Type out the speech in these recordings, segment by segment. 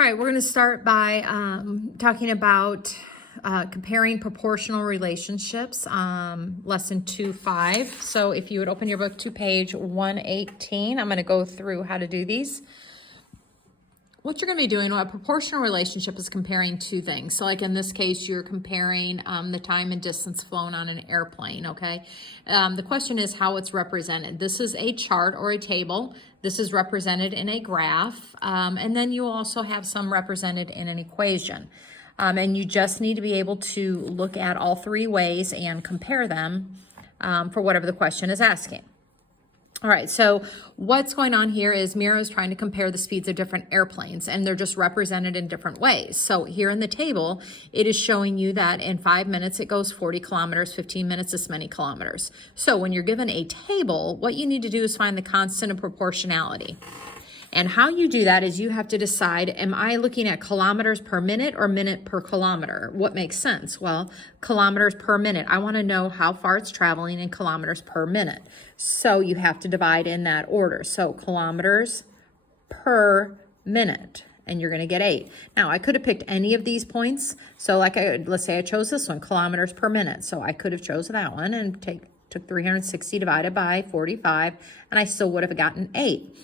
All right, we're going to start by talking about comparing proportional relationships, lesson 2.5. So if you would open your book to page 118, I'm going to go through how to do these. What you're going to be doing, a proportional relationship is comparing two things. So like in this case, you're comparing the time and distance flown on an airplane, okay? The question is how it's represented. This is a chart or a table. This is represented in a graph. And then you also have some represented in an equation. And you just need to be able to look at all three ways and compare them for whatever the question is asking. All right, so what's going on here is Mira is trying to compare the speeds of different airplanes, and they're just represented in different ways. So here in the table, it is showing you that in 5 minutes, it goes 40 kilometers, 15 minutes, this many kilometers. So when you're given a table, what you need to do is find the constant of proportionality. And how you do that is you have to decide, am I looking at kilometers per minute or minute per kilometer? What makes sense? Well, kilometers per minute. I want to know how far it's traveling in kilometers per minute. So you have to divide in that order. So kilometers per minute, and you're going to get 8. Now, I could have picked any of these points. So let's say I chose this one, kilometers per minute. So I could have chosen that one and took 360 divided by 45, and I still would have gotten 8.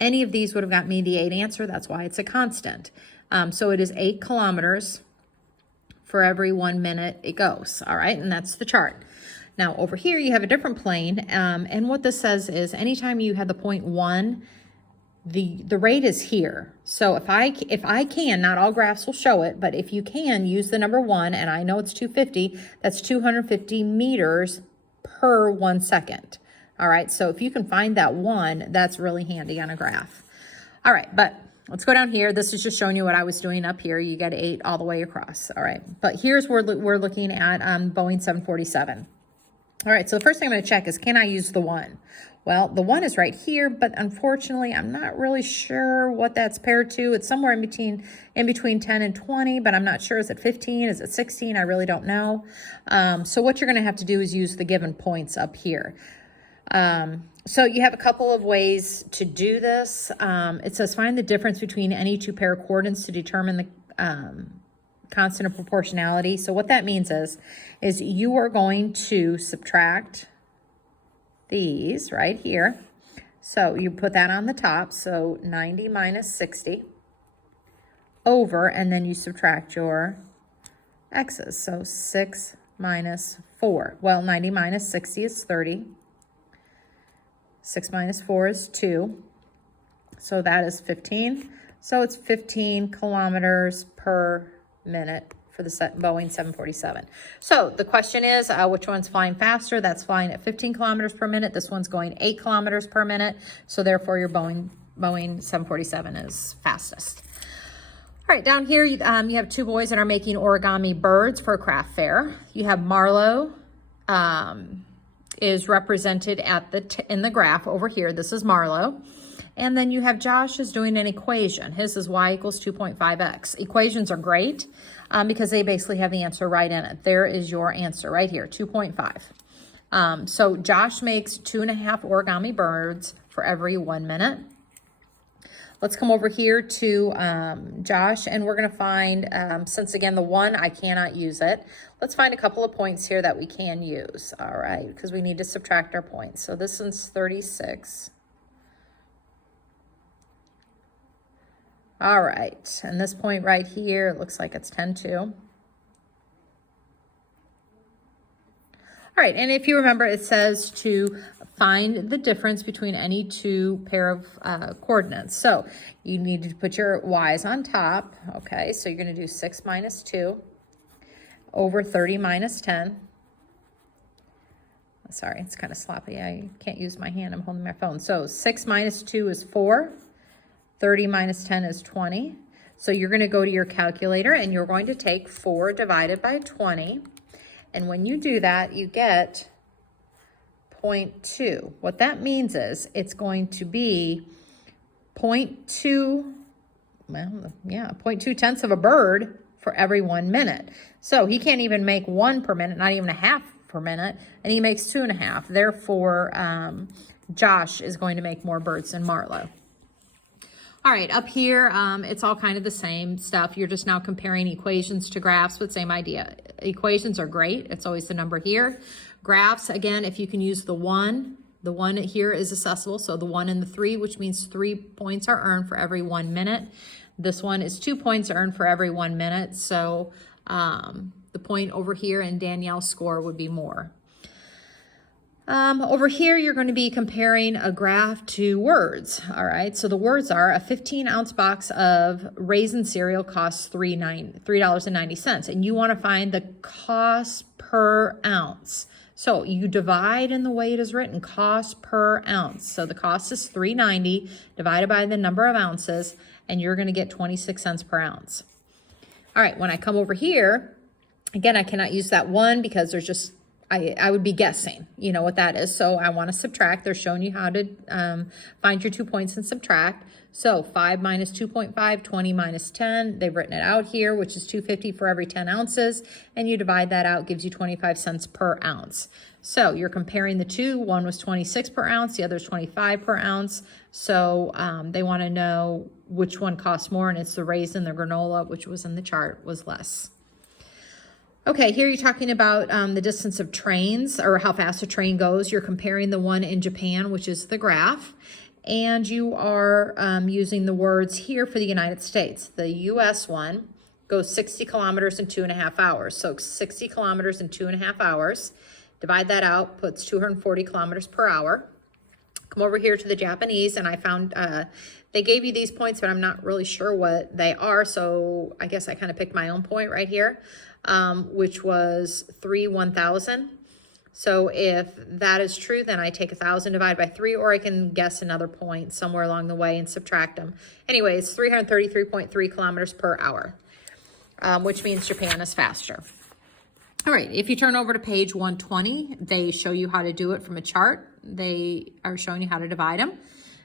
Any of these would have got me the 8 answer. That's why it's a constant. So it is 8 kilometers for every 1 minute it goes. All right, and that's the chart. Now over here you have a different plane, and what this says is anytime you have the point 1, the rate is here. So if I can, not all graphs will show it, but if you can use the number 1, and I know it's 250, that's 250 meters per 1 second. All right, so if you can find that 1, that's really handy on a graph. All right, but let's go down here. This is just showing you what I was doing up here. You get 8 all the way across. All right, but here's where we're looking at Boeing 747. All right, so the first thing I'm going to check is, can I use the 1? Well, the 1 is right here, but unfortunately, I'm not really sure what that's paired to. It's somewhere in between 10 and 20, but I'm not sure. Is it 15? Is it 16? I really don't know. So what you're going to have to do is use the given points up here. So you have a couple of ways to do this. It says find the difference between any two pair of coordinates to determine the constant of proportionality. So what that means is you are going to subtract these right here. So you put that on the top. So 90 minus 60 over, and then you subtract your x's. So 6 minus 4. Well, 90 minus 60 is 30. 6 minus 4 is 2. So that is 15. So it's 15 kilometers per minute for the Boeing 747. So the question is, which one's flying faster? That's flying at 15 kilometers per minute. This one's going 8 kilometers per minute. So therefore your Boeing 747 is fastest. All right, down here you have 2 boys that are making origami birds for a craft fair. You have Marlo, is represented in the graph over here. This is Marlo. And then you have Josh is doing an equation. His is y equals 2.5x. Equations are great because they basically have the answer right in it. There is your answer right here, 2.5. So Josh makes 2.5 origami birds for every 1 minute. Let's come over here to Josh, and we're going to find, since again, the 1, I cannot use it. Let's find a couple of points here that we can use, all right, because we need to subtract our points. So this one's 36. All right, and this point right here, it looks like it's 10 too. All right, and if you remember, it says to find the difference between any two pair of coordinates. So you need to put your y's on top. Okay, so you're going to do 6 minus 2 over 30 minus 10. Sorry, it's kind of sloppy. I can't use my hand. I'm holding my phone. So 6 minus 2 is 4. 30 minus 10 is 20. So you're going to go to your calculator, and you're going to take 4 divided by 20. And when you do that, you get 0.2. What that means is it's going to be 0.2, well, yeah, 0.2 tenths of a bird for every 1 minute. So he can't even make 1 per minute, not even a half per minute, and he makes 2.5. Therefore, Josh is going to make more birds than Marlo. All right, up here, it's all kind of the same stuff. You're just now comparing equations to graphs, but same idea. Equations are great. It's always the number here. Graphs, again, if you can use the one here is accessible. So the 1 and the 3, which means 3 points are earned for every 1 minute. This one is 2 points earned for every 1 minute. So the point over here in Danielle's score would be more. Over here, you're going to be comparing a graph to words. All right, so the words are a 15-ounce box of raisin cereal costs $3.90, and you want to find the cost per ounce. So you divide in the way it is written, cost per ounce. So the cost is $3.90 divided by the number of ounces, and you're going to get 26 cents per ounce. All right, when I come over here, again, I cannot use that 1 because there's just I would be guessing, you know what that is. So I want to subtract. They're showing you how to find your 2 points and subtract. So 5 minus 2.5, 20 minus 10. They've written it out here, which is $2.50 for every 10 ounces. And you divide that out, gives you 25 cents per ounce. So you're comparing the two. One was 26 per ounce. The other is 25 per ounce. So they want to know which one costs more. And it's the raisin, the granola, which was in the chart, was less. Okay, here you're talking about the distance of trains, or how fast a train goes. You're comparing the one in Japan, which is the graph, and you are using the words here for the United States. The US one goes 60 kilometers in 2.5 hours. So 60 kilometers in 2.5 hours. Divide that out, puts 240 kilometers per hour. Come over here to the Japanese, and I found they gave you these points, but I'm not really sure what they are. So I guess I kind of picked my own point right here. Which was 1,000. So if that is true, then I take 1,000 divided by 3, or I can guess another point somewhere along the way and subtract them. Anyway, it's 333.3 kilometers per hour, which means Japan is faster. All right, if you turn over to page 120, they show you how to do it from a chart. They are showing you how to divide them.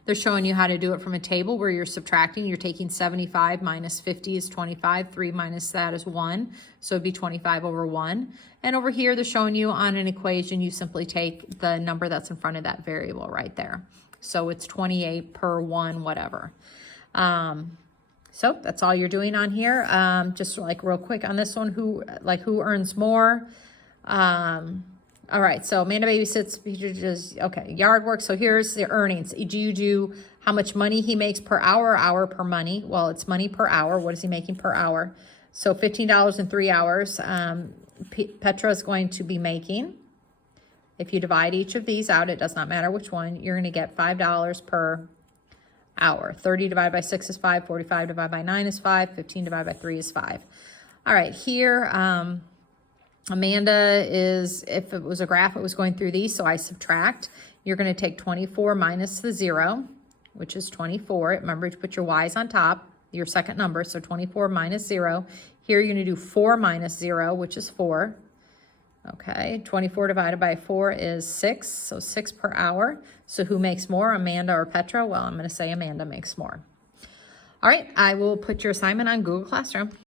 They're showing you how to do it from a table where you're subtracting. You're taking 75 minus 50 is 25. 3 minus that is 1. So it'd be 25 over 1. And over here, they're showing you on an equation, you simply take the number that's in front of that variable right there. So it's 28 per 1, whatever. So that's all you're doing on here. Just like real quick on this one, who earns more? All right, so Amanda babysits, Peter does, okay, yard work. So here's the earnings. Do you do how much money he makes per hour, hour per money? Well, it's money per hour. What is he making per hour? So $15 in 3 hours. Petra is going to be making, if you divide each of these out, it does not matter which one, you're going to get $5 per hour. 30 divided by 6 is 5. 45 divided by 9 is 5. 15 divided by 3 is 5. All right, here, Amanda is, if it was a graph, it was going through these, so I subtract. You're going to take 24 minus the 0, which is 24. Remember to put your y's on top, your second number, so 24 minus 0. Here you're going to do 4 minus 0, which is 4. Okay, 24 divided by 4 is 6, so 6 per hour. So who makes more, Amanda or Petra? Well, I'm going to say Amanda makes more. All right, I will put your assignment on Google Classroom.